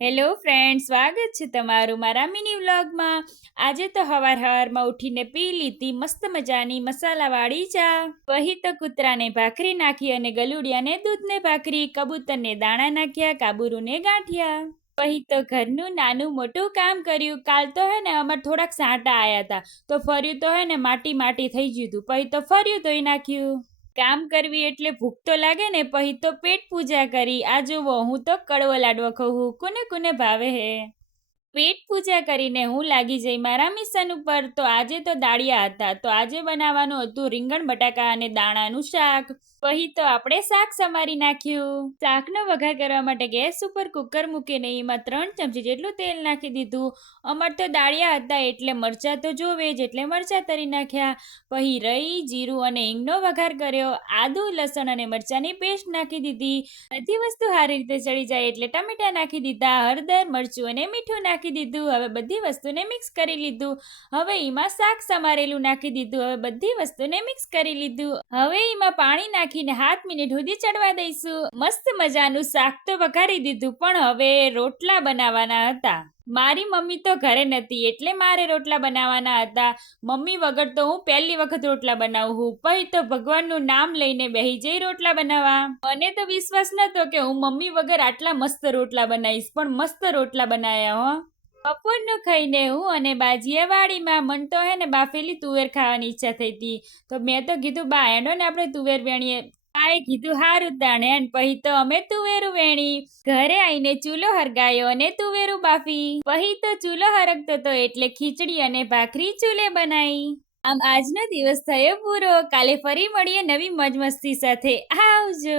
Hello friend, સ્વાગત છે તમારું મારા મિની વ્લોગમાં. આજે તો હવારમાં ઉઠીને પી લીધી મસ્ત મજાની મસાલાવાળી ચા. પછી તો કૂતરાને ભાખરી નાખી અને ગલુડિયાને દૂધને ભાખરી, કબૂતરને દાણા નાખ્યા, કાબુરુને ગાંઠિયા. પછી તો ઘરનું નાનું મોટું કામ કર્યું. કાલ તો હે ને અમાર થોડાક સાંટા આયા હતા, તો ફર્યું તો હે ને માટી માટી થઈ ગયું હતું. પછી તો ફર્યું ધોઈ નાખ્યું. કામ કરવી એટલે ભૂખ તો લાગે ને, પછી તો પેટ પૂજા કરી. આ જુઓ, હું તો કડવો લાડવો ખાઉં. કોને કોને ભાવે હે? પેટ પૂજા કરીને હું લાગી જઈ મારા મિશન ઉપર. તો આજે તો દાળિયા હતા, તો આજે બનાવવાનું હતું રીંગણ બટાકા અને દાણાનું શાક. પછી તો આપણે શાક સમારી નાખ્યું. શાકનો વઘાર કરવા માટે ગેસ ઉપર કુકર મૂકીને એમાં 3 ચમચી જેટલું તેલ નાખી દીધું. અમાર તો દાળિયા હતા એટલે મરચાં તો જોવે જ, એટલે મરચાં તરી નાખ્યા. પછી રઈ, જીરું અને હિંગનો વઘાર કર્યો. આદુ, લસણ અને મરચાંની પેસ્ટ નાખી દીધી. બધી વસ્તુ સારી રીતે ચડી જાય એટલે ટમેટા નાખી દીધા. હળદર, મરચું અને મીઠું નાખી દીધું. હવે બધી વસ્તુને મિક્સ કરી લીધું. હવે એમાં શાક સમારેલું નાખી દીધું. હવે બધી વસ્તુને મિક્સ કરી લીધું. હવે એમાં પાણી નાખીને 7 મિનિટ સુધી ચડવા દઈશું. મસ્ત મજાનું શાક તો વઘારી દીધું, પણ હવે રોટલા બનાવવાના હતા. મારી મમ્મી તો ઘરે નથી એટલે મારે રોટલા બનાવવાના હતા. મમ્મી વગર તો હું પહેલી વખત રોટલા બનાવું છું. પછી તો ભગવાનનું નામ લઈને બેહી જઈ રોટલા બનાવવા. મને તો વિશ્વાસ નતો કે હું મમ્મી વગર આટલા મસ્ત રોટલા બનાવીશ, પણ મસ્ત રોટલા બનાવ્યા હો. બપોરનું ખાઈને હું અને બાજીએ વાડીમાં. મન તો હે ને બાફેલી તુવેર ખાવાની ઈચ્છા થઈ હતી, તો મેં તો કીધું બા હેડો ને આપણે તુવેર વેણીએ. બાએ કીધું હારું તાણે, અને પછી તો અમે તુવેરું વેણી. ઘરે આવીને ચૂલો હરગાયો અને તુવેરું બાફી. પછી તો ચૂલો હરગતો તો એટલે ખીચડી અને ભાખરી ચૂલે બનાવી. આમ આજનો દિવસ થયો પૂરો. કાલે ફરી મળીએ નવી મોજ મસ્તી સાથે. આવજો.